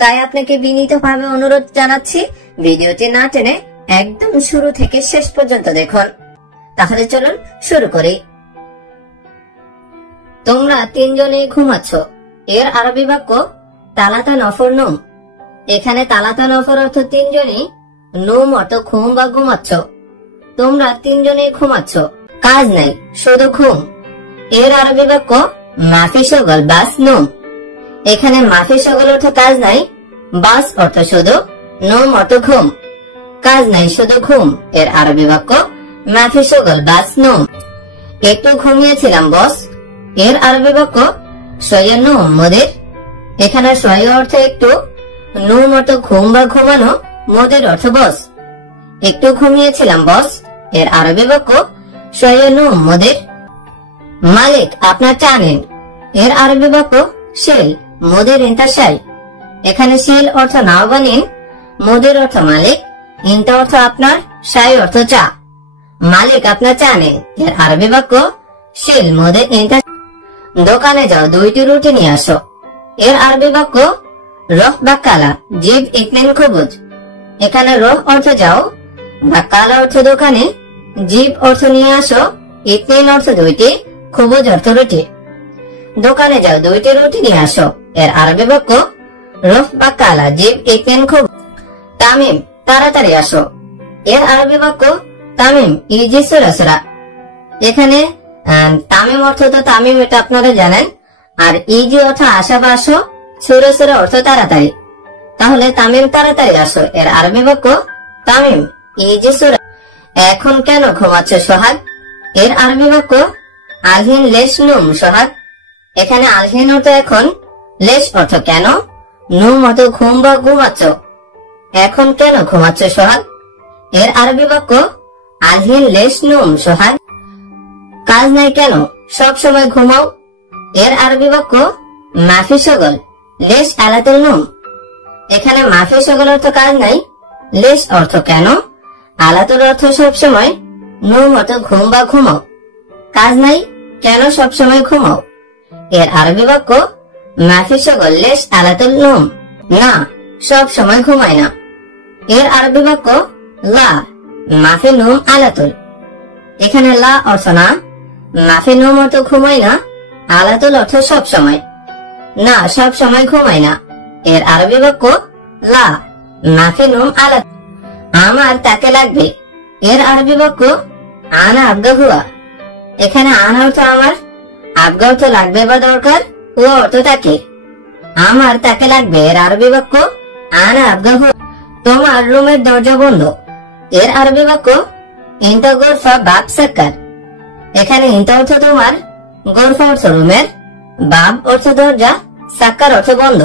তাই আপনাকে বিনীতভাবে অনুরোধ জানাচ্ছি ভিডিওটি না টেনে একদম শুরু থেকে শেষ পর্যন্ত দেখুন। তাহলে চলুন শুরু করি। তোমরা তিনজনেই ঘুমাচ্ছ এর আরবি বাক্য তালাতা নফর নুম। এখানে তালাতা নফর অর্থ তিনজনই, নুম অর্থ ঘুম বা ঘুমাচ্ছ। তোমরা তিনজনেই ঘুমাচ্ছ, কাজ নাই শুধু ঘুম। এর আরবি বাক্য মাফি শগল বাস নুম। এখানে মাফি শগল অর্থ কাজ নাই, বাস অর্থ শুধু, নুম অর্থ ঘুম। কাজ নাই শুধু ঘুম এর আরবি বাক্য মাফি শগল বাস নুম। একটু ঘুমিয়েছিলাম বস। এর আরবি বাক্য শয় নুম মোদের। এখানে শয় অর্থ একটু, নুম অর্থ ঘুম বা ঘুমানো, মোদের অর্থ বস। একটু ঘুমিয়েছিলাম বস এর আরবি বাক্য শয় নুম মোদের। মালিক আপনার চা নিন। এর আরবি বাক্য শেল মোদের ইন্তা শাই। এখানে শেল অর্থ নাও বা নিন, মোদের অর্থ মালিক, ইন্তা অর্থ আপনার, শাই অর্থ চা। মালিক আপনার চা নিন এর আরবি বাক্য শেল মোদের ইন্তা। দোকানে যাও 2টি রুটি নিয়ে আসো। এর আরবি বাক্য রহ বা কালা জিব ইতনিন খুবুজ। এখানে রহ অর্থ যাও, বা কালা অর্থ দোকানে, জিব অর্থ নিয়ে আসো, ইতনিন অর্থ 2টি, খুবুজ অর্থ রুটি। দোকানে যাও 2টি রুটি নিয়ে আসো এর আরবি বাক্য রহ বা কালা জিব ইতনিন খুবুজ। তামিম তাড়াতাড়ি আসো। এর আরবি বাক্য তামিম ইজি সুরাসুরা। এখানে তামিম অর্থ তো তামিম, এটা আপনারা জানেন। আর ইজি অর্থ আসা বা আসো, সুরাসুরা অর্থ তাড়াতাড়ি। তাহলে তামিম তাড়াতাড়ি আসো এর আরবি বাক্য তামিম ইজি সুরা। এখন কেন ঘুমাচ্ছ সোহাগ? এর আরবি বাক্য আলহিন লেশ নুম সোহাগ। এখানে আলহিন অর্থ এখন, লেশ অর্থ কেন, নুম অর্থ ঘুম বা ঘুমাচ্ছ। এখন কেন ঘুমাচ্ছ সোহাগ? এর আরবি বাক্য আলহিন লেশ নুম সোহাগ। কাজ নাই কেন সব সময় ঘুমাও। এর আরবি বাক্য মাফি শগল লেশ আলাতুল নুম। এখানে মাফি শগল অর্থ কাজ নাই, লেশ অর্থ কেন, আলাতুল অর্থ সব সময়, নুম অর্থ ঘুম বা ঘুমাও। কাজ নাই কেন সব সময় ঘুমাও। এর আরবি বাক্য মাফি শগল লেশ আলাতুল নুম। না সব সময় ঘুমায় না। এর আরবি বাক্য লা মাফি নুম আলাতুল। এখানে লা অর্থ না, মাফি নুম অর্থ ঘুমায় না, আলাতুল অর্থ সব সময়। না সব সময় ঘুমায় না। এর আরবি বাক্য লা মাফি নুম আলাতুল। আমার তাকে লাগবে। এর আরবি বাক্য আনা আবগা হুয়া। এখানে আনা অর্থ আমার, আবগা অর্থ লাগবে বা দরকার, হুয়া অর্থ তাকে। আমার তাকে লাগবে এর আরবি বাক্য আনা আবগা হুয়া। তোমার রুমের দরজা বন্ধ। এর আরবি বাক্য ইন্তা গোরফা বাব সাক্কার। এখানে ইন্তা অর্থ তোমার, গোরফা অর্থ রুমের, বাব অর্থ দরজা, সাক্কার অর্থ বন্ধ।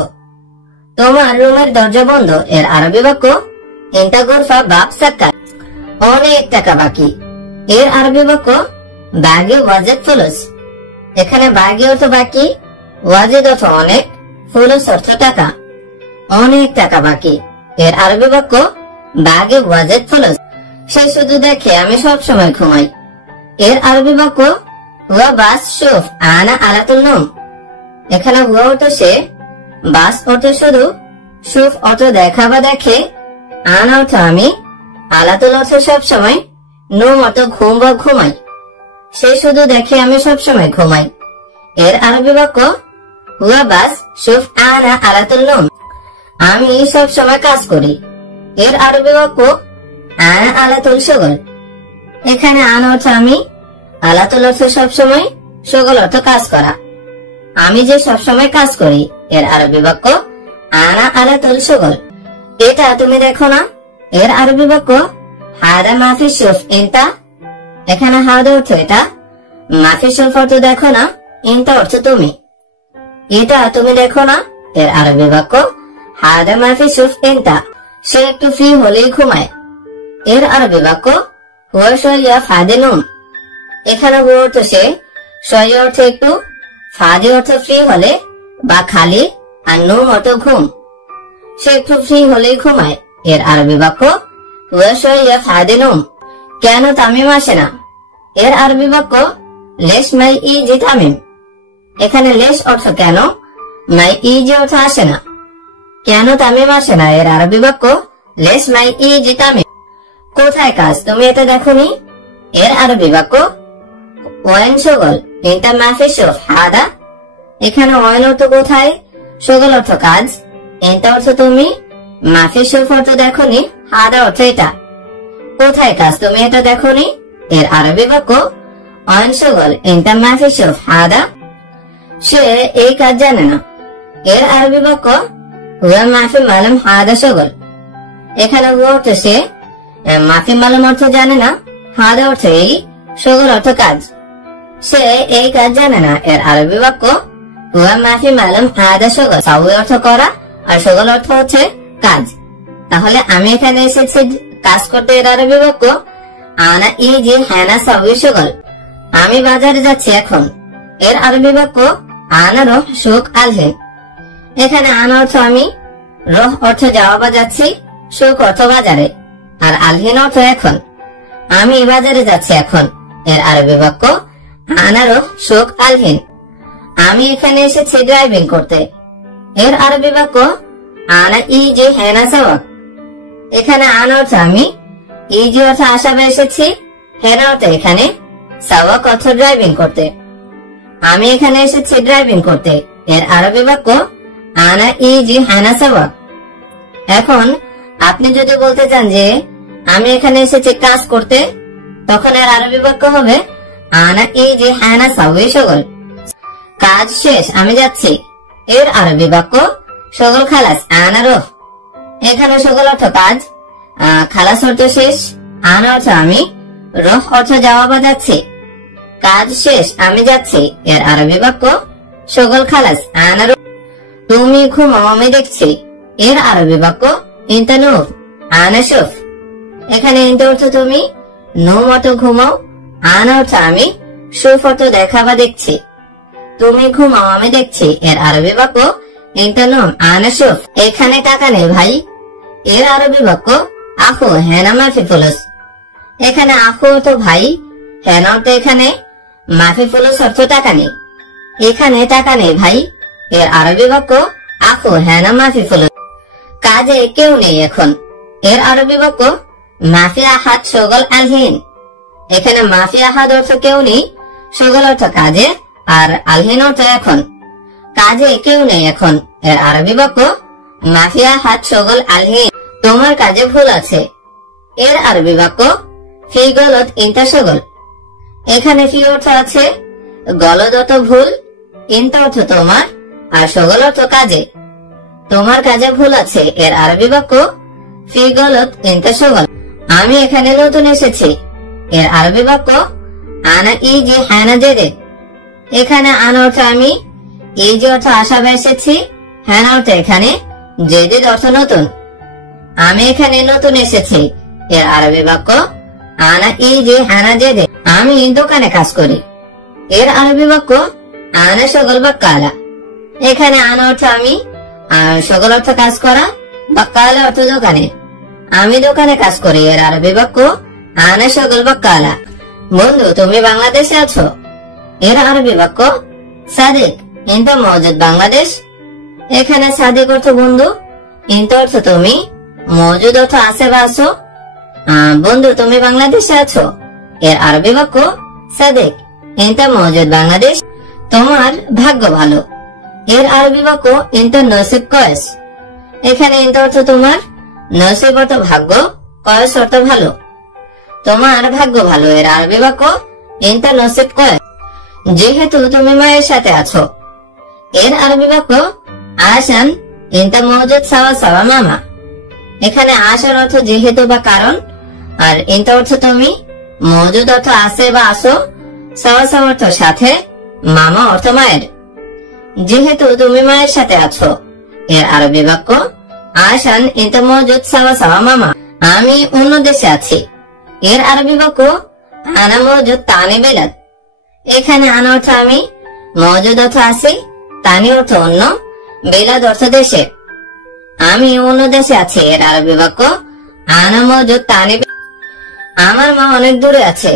তোমার রুমের দরজা বন্ধ এর আরবি বাক্য ইন্তা গোরফা বাব সাক্কার। অনেক টাকা বাকি। এর আরবি বাক্য বাগে ওয়াজেদ ফুলুস। এখানে বাগে অর্থ বাকি, ওয়াজেদ অর্থ অনেক, ফুলুস অর্থ টাকা। অনেক টাকা বাকি এর আরবি বাক্য বাগে ওয়াজেদ ফুলুস। সে শুধু দেখে আমি সব সময় ঘুমাই। এর আরবি বাক্য হুয়া বাস শুফ আনা আলাতুল নুম। এখানে হুয়া অর্থ সে, বাস অর্থ শুধু, শুফ অর্থ দেখা বা দেখে, আনা অর্থ আমি, আলাতুল অর্থ সব সময়, নুম অর্থ ঘুম বা ঘুমাই। সে শুধু দেখে আমি সব সময় ঘুমাই। এর আরবি বাক্য হুয়া বাস শুফ আনা আলাতুল নুম। আমি সব সময় কাজ করি। এর আরবি বাক্য আনা আলাতুল শগল। এখানে আনা অর্থ আমি, আলাতুল অর্থ সব সময়, শগল অর্থ কাজ করা। আমি যে সব সময় কাজ করি এর আরবি বাক্য আনা আলাতুল শগল। এটা তুমি দেখো না। এর আরবি বাক্য হাদা মাফি শুফ ইন্তা। এখানে হাদা অর্থ এটা, মাফি শুফ অর্থ দেখো না, ইন্তা অর্থ তুমি। এটা তুমি দেখো না এর আরবি বাক্য হাদা মাফি শুফ ইন্তা। সে একটু ফ্রি হলেই ঘুমায়। এর আরবি বাক্য হুয়া শয়া ফাদে নুম। এখানে হুয়া অর্থ সে, শয়া অর্থ একটু, ফাদে অর্থ ফ্রি হলে বা খালি, আর নুম অর্থ ঘুম। সে একটু ফ্রি হলেই ঘুমায়। এর আরবি বাক্য হুয়া শয়া ফাদে নুম। কেন তামিম আসে না? এর আরবি বাক্য লেশ মাই ইজি তামিম। এখানে লেশ অর্থ কেন, মাই ইজি অর্থ আসে না। কেন তামিম আসে না? এর আরবি বাক্য লেস মাই ইজি তামিম। কোথায় কাজ? তুমি এটা দেখোনি? এর আরবি বাক্য ওয়েন শগল ইনতা মাফি শুফ হাদা। এখানে ওয়েন অর্থ কোথায়, শগল অর্থ কাজ, ইনতা অর্থ তুমি, মাফি শুফ অর্থ দেখোনি, হাদা অর্থ এটা। কোথায় কাজ? তুমি এটা দেখোনি? এর আরবি বাক্য ওয়েন শগল ইনতা মাফি শুফ হাদা। সে এই কাজ জানে না। এর আরবি বাক্য হুয়া মাফি মালুম হাদা শগল। এখানে হুয়া অর্থ সে, মাফি মালুম অর্থ জানে না, হাদা অর্থ এই, শগল অর্থ কাজ। সে এই কাজ জানে না। এর আরবি বাক্য হুয়া মাফি মালুম হাদা শগল। সাউই অর্থ করা আর শগল অর্থ হচ্ছে কাজ। তাহলে আমি এখানে এসেছি কাজ করতে। এর আরবি বাক্য আনা ইজি হানা সাউই শগল। আমি বাজারে যাচ্ছি এখন। এর আরবি বাক্য আনা রহ সুক আলহে। এখানে আনা অর্থ আমি, রহ অর্থ যাওয়া বা যাচ্ছি, সুক অর্থ বাজারে, আর আলহিন অর্থ এখন। আমি বাজারে যাচ্ছি এখন। এর আরবি বাক্য আনা রহ সুক আলহিন। আমি এখানে এসেছি ড্রাইভিং করতে। এর আরবি বাক্য আনা ইজি হেনা সাওয়াক। এখানে আনা অর্থ আমি, ইজি অর্থ আসা বা এসেছি, হেনা অর্থ এখানে, সাওয়াক অর্থ ড্রাইভিং করতে। আমি এখানে এসেছি ড্রাইভিং করতে। এর আরবি বাক্য আনা ইজি হানা সাওয়াক। এখন আপনি যদি বলতে চান যে আমি এখানে এসেছি কাজ করতে, তখন এর আরবি বাক্য হবে আনা ইজি হানা সাউই শগল। কাজ শেষ, আমি যাচ্ছি। এর আরবি বাক্য শগল খালাস আনা রহ। এখানে শগল অর্থ কাজ, খালাস অর্থ শেষ, আনা অর্থ আমি, রহ অর্থ যাওয়া বা যাচ্ছি। কাজ শেষ, আমি যাচ্ছি। এর আরবি বাক্য শগল খালাস আনা রহ। তুমি ঘুমাও, আমি দেখছি। এর আরবি বাক্য ইনতা নুম আনা শুফ। এখানে ইনতা অর্থ তুমি, নুম অর্থ ঘুমাও, আনা অর্থ আমি, শুফ অর্থ দেখা বা দেখছি। তুমি ঘুমাও, আমি দেখছি। এর আরবি বাক্য ইনতা নুম আনা শুফ। এখানে টাকা নেই ভাই। এর আরবি বাক্য আখু হেনা মাফি ফুলুস। এখানে আখু অর্থ ভাই, হেনা অর্থ এখানে, মাফি ফুলুস অর্থ টাকা নেই। এখানে টাকা নেই ভাই। এর আরবি বাক্য আখু হেনা মাফি ফুলুস। কাজে কেউ নেই এখন। এর আরবি বাক্য মাফি আহাদ শগল আলহিন। এখানে মাফি আহাদ অর্থ কেউ নেই, শগল অর্থ কাজে, আর আলহিন অর্থ এখন। কাজে কেউ নেই এখন। এর আরবি বাক্য মাফি আহাদ শগল আলহিন। তোমার কাজে ভুল আছে। এর আরবি বাক্য ফি গলত ইনতা শগল। এখানে ফি অর্থ আছে, গলত অর্থ ভুল, ইনতা অর্থ তোমার, আর শগল অর্থ কাজে। তোমার কাজে ভুল আছে। এর আরবি বাক্য ফি গলত ইনতা শগল। আমি এখানে নতুন এসেছি। এর আরবি বাক্য আনা ইজি হানা জেদে। এখানে আনা অর্থ আমি, ইজি অর্থ আসা বা এসেছি, হানা অর্থ এখানে, জেদেদ অর্থ নতুন। আমি এখানে নতুন এসেছি। এর আরবি বাক্য আনা ইজি হানা জেদে। আমি দোকানে কাজ করি। এর আরবি বাক্য আনা শগল বাক্কালা। এখানে আনা অর্থ আমি, আর শগল অর্থ কাজ করা, বাক্কালা অর্থ দোকানে। আমি দোকানে কাজ করি। এর আরবি বাক্য আনা শগল বাক্কালা। বন্ধু, তুমি বাংলাদেশে আছো। এর আরবি বাক্য সাদিক ইনতা মওজুদ বাংলাদেশ। এখানে সাদিক অর্থ বন্ধু, ইনতা অর্থ তুমি, মওজুদ অর্থ আছে বা আছো। বন্ধু, তুমি বাংলাদেশে আছো। এর আরবি বাক্য সাদিক ইনতা মওজুদ বাংলাদেশ। তোমার ভাগ্য ভালো। এর আরবি বাক্য ইনতা নসিব কয়েস। এখানে ইনতা অর্থ তোমার, নসিব অর্থ ভাগ্য, কয়েস অর্থ ভালো। তোমার ভাগ্য ভালো। এর আরবি বাক্য ইনতা নসিব কয়েস। যেহেতু তুমি মায়ের সাথে আছো। এর আরবি বাক্য আসান ইনতা মওজুদ সাওয়া সাওয়া মামা। এখানে আসার অর্থ যেহেতু বা কারণ, আর ইনতা অর্থ তুমি, মওজুদ অর্থ আছে বা আসো, সাওয়া সাওয়া অর্থ সাথে, মামা অর্থ মায়ের। যেহেতু তুমি মায়ের সাথে আছো। এর আরবি বাক্য আসান ইনতা মওজুদ সাওয়া সাওয়া মামা। আমি অন্য দেশে আছি। এর আরবি বাক্য আনা মওজুদ তানি বেলাদ। এখানে আনা অর্থ আমি, মওজুদ অর্থ আছি, তানি অর্থ অন্য, বেলাদ অর্থ দেশে। আমি অন্য দেশে আছি। এর আরবি বাক্য আনা মওজুদ তানি। আমার মা অনেক দূরে আছে।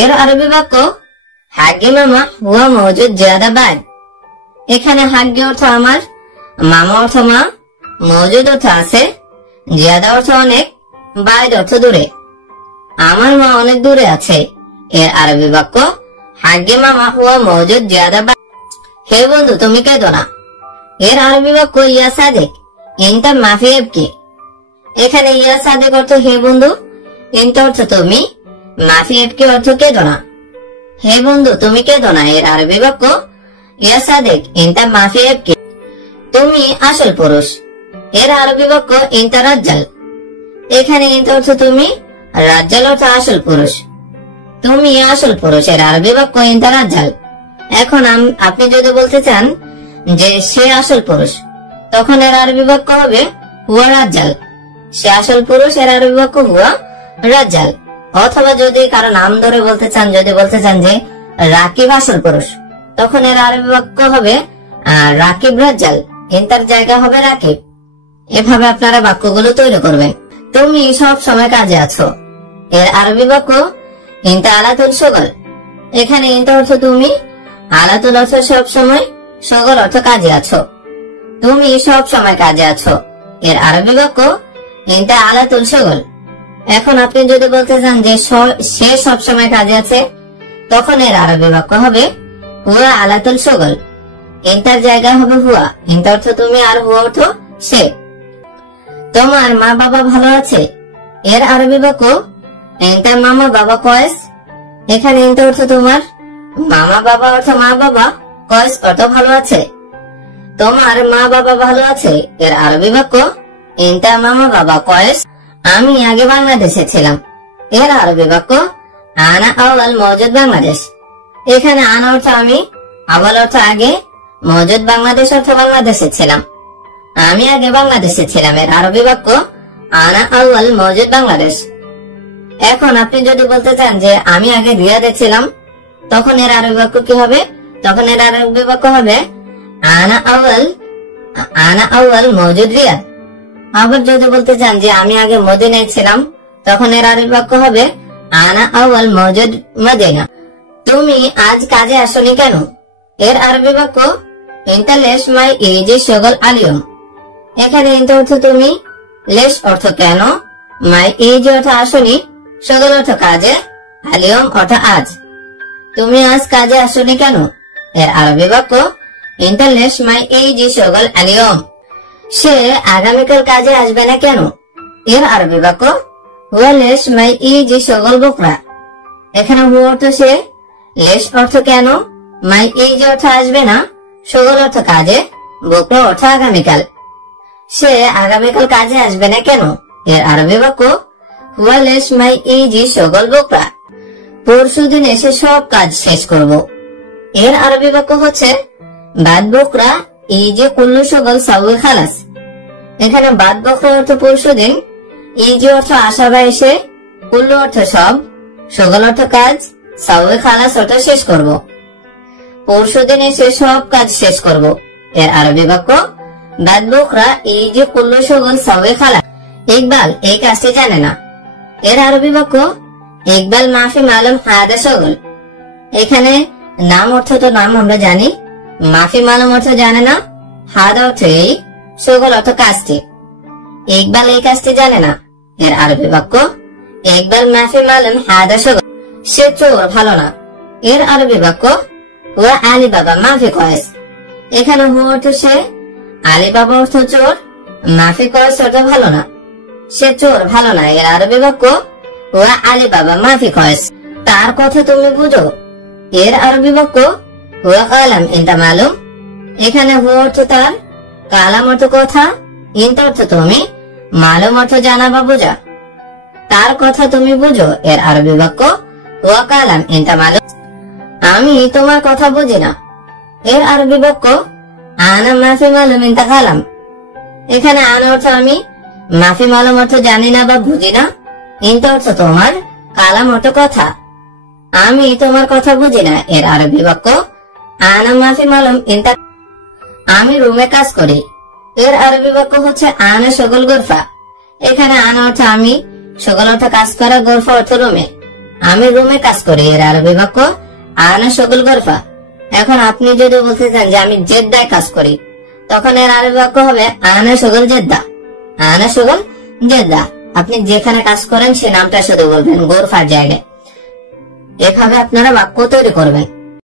এর আরবি বাক্য হাগ্গি মামা হুয়া মওজুদ জিয়াদা বাদ। এখানে হাগ্গি অর্থ আমার, মামা অর্থ মা, মজুদ অর্থ আছে, জিয়াদা অর্থ অনেক, বাইদ অর্থ দূরে। আমার মা অনেক দূরে আছে, এর আরবি বাক্য হাগে মামা হুয়া মজুদ জিয়াদা। হে বন্ধু তুমি কেঁদো না, এর আরবি বাক্য ইয়া সাদেক ইনতা মাফি এবকি। এখানে ইয়া সাদেক অর্থ হে বন্ধু, ইনতা অর্থ তুমি, মাফি এবকি অর্থ কেঁদো না। হে বন্ধু তুমি কেঁদো না, এর আরবি বাক্য ইয়া সাদেক ইনতা মাফি এবকি। তুমি আসল পুরুষ, এর আরবি বাক্য ইনতা রাজ্জাল। এখানে ইনতা অর্থ তুমি, রাজ্জাল অর্থ আসল পুরুষ। তুমি আসল পুরুষ, এর আরবি বাক্য ইনতা রাজ্জাল। এখন আপনি যদি বলতে চান যে সে আসল পুরুষ, তখন এর আরবি বাক্য হবে হুয়া রাজ্জাল। সে আসল পুরুষ, এর আরবি বাক্য হুয়া রাজ্জাল। অথবা যদি কারো নাম ধরে বলতে চান, যদি বলতে চান যে রাকিব আসল পুরুষ, তখন এর আরবি বাক্য হবে রাকিব রাজ্জাল, ইনতার জায়গা হবে রাকিব। এভাবে আপনারা বাক্যগুলো তৈরি করবেন। তুমি সব সময় কাজে আছো, এর আরবি বাক্য ইনতা আলাতুল শগল। এখানে ইনতা অর্থ তুমি, আলাতুল অর্থ সব সময়, শগল অর্থ কাজে আছো। তুমি সব সময় কাজে আছো, এর আরবি বাক্য ইনতা আলাতুল শগল। এখন আপনি যদি বলতে চান যে সে সব সময় কাজে আছে, তখন এর আরবি বাক্য হবে হুয়া আলাতুল শগল। ইনতার জায়গা হবে হুয়া, ইনতা অর্থ তুমি আর হুয়া অর্থ সে। তোমার মা বাবা ভালো আছে, এর আরবি বাক্য ইনতা মামা বাবা কয়েস। এখানে ইনতা অর্থ তোমার, মামা বাবা অর্থ মা বাবা, কয়েস অর্থ ভালো আছে। তোমার মা বাবা ভালো আছে, এর আরবি বাক্য ইনতা মামা বাবা কয়েস। আমি আগে বাংলাদেশে ছিলাম, এর আরবি বাক্য আনা আওয়াল মওজুদ বাংলাদেশ। এখানে আনা অর্থ আমি, আওয়াল অর্থ আগে, মওজুদ বাংলাদেশ অর্থ বাংলাদেশে ছিলাম। আমি আগে বাংলাদেশে ছিলাম, এর আরবি বাক্য আনা আওয়াল মওজুদ বাংলাদেশ। এখন আপনি যদি বলতে চান যে আমি আগে রিয়াদে ছিলাম, তখন এর আরবি বাক্য কি হবে? তখন এর আরবি বাক্য হবে আনা আওয়াল মওজুদ রিয়াদ। আবার যদি বলতে চান যে আমি আগে মদিনায় ছিলাম, তখন এর আরবি বাক্য হবে আনা আওয়াল মওজুদ মদিনা। তুমি আজ কাজে আসনি কেন, এর আরবি বাক্য ইনতা লেশ মাই ইজি শগল আলিয়ম। এখানে ইনতা অর্থ তুমি, লেশ অর্থ কেন, মাই ইজি অর্থ আসনি, শগল অর্থ কাজে, আলিয়ম অর্থ আজ। তুমি আজ কাজে আসনি কেন, এর আরবি বাক্য ইনতা লেশ মাই ইজি শগল আলিয়ম। সে আগামীকাল কাজে আসবে না কেন, এর আরবি বাক্য হুয়া লেশ মাই ইজি শগল বুকরা। এখানে হুয়া অর্থ সে, লেশ অর্থ কেন, মাই ইজি অর্থ আসবে না, শগল অর্থ কাজে, বুকরা অর্থ আগামীকাল। সে আগামীকাল কাজে আসবে না কেন, এর আরবি বাক্য হুয়া লেশ মাই ইজি শগল বুকরা। পরশু দিন এসে সব কাজ শেষ করব, এর আরবি বাক্য হচ্ছে বাদ বুকরা ইজি কুল্লু শগল সাউই খালাস। এখানে বাদ বকরা অর্থ পরশু দিন, ইজি অর্থ আশা বা এসে, কুল্লু অর্থ সব, শগল অর্থ কাজ, সাউই খালাস অর্থ শেষ করব। পরশু দিন এসে সব কাজ শেষ করব, এর আরবি বাক্য বাদ বকরা ইজি কুল্লু শগল সাউই খালাস। ইকবাল এই কাজটি জানে না, এর আরবি বাক্য ইকবাল মাফি মালুম হাদা শগল। এখানে নাম অর্থ তো নাম আমরা জানি, মাফি মালুম অর্থ জানে না, হাদা অর্থ এই, শগল অর্থ কাজটি। ইকবাল এই কাজটি জানে না, এর আরবি বাক্য ইকবাল মাফি মালুম হাদা শগল। সে চোর ভালো না, এর আরবি বাক্য হুয়া আলী বাবা মাফি কয়েস। এখানে হুয়া অর্থ সে, আলী বাবা অর্থ চোর, মাফি কয়েস অর্থ ভালো না। সে চোর ভালো না, এর আরবি বাক্য হুয়া আলী বাবা মাফি কয়েস। তার কথা তুমি বুঝো, এর আরবি বাক্য হুয়া কালাম ইনতা মালুম। এখানে হুয়া অর্থ তার, কালাম অর্থ কথা, ইনতা অর্থ তুমি, মালুম অর্থ জানা বা বোঝা। তার কথা তুমি বুঝো, এর আরবি বাক্য হুয়া কালাম ইনতা মালুম। আমি তোমার কথা বুঝি না, এর আরবি বাক্য আনা মাফি মালুম ইনতা কালাম। এখানে আনা অর্থ আমি, মাফি মালুম অর্থ জানি না বা বুঝি না, ইনতা অর্থ তোমার, কালাম অর্থ কথা। আমি তোমার কথা বুঝি না, এর আরবি বাক্য আনা মাফি মালুম ইনতা। আমি রুমে কাজ করি, এর আরবি বাক্য হচ্ছে আনা শগল গোরফা। এখানে আনা অর্থ আমি, শগল অর্থ কাজ করা, গোরফা অর্থ রুমে। আমি রুমে কাজ করি, এর আরবি বাক্য আনা শগল গোরফা। এখন আপনি যদি বলতে চান যে আমি জেদ্দায় কাজ করি, তখন এর আরবি বাক্য হবে আনা শুগল জেদ্দা। আনা শুগল জেদ্দা। আপনি যেখানে কাজ করেন সে নামটা শুধু বলবেন গোরফার জায়গায়। এভাবে আপনারা বাক্য তৈরি করবেন।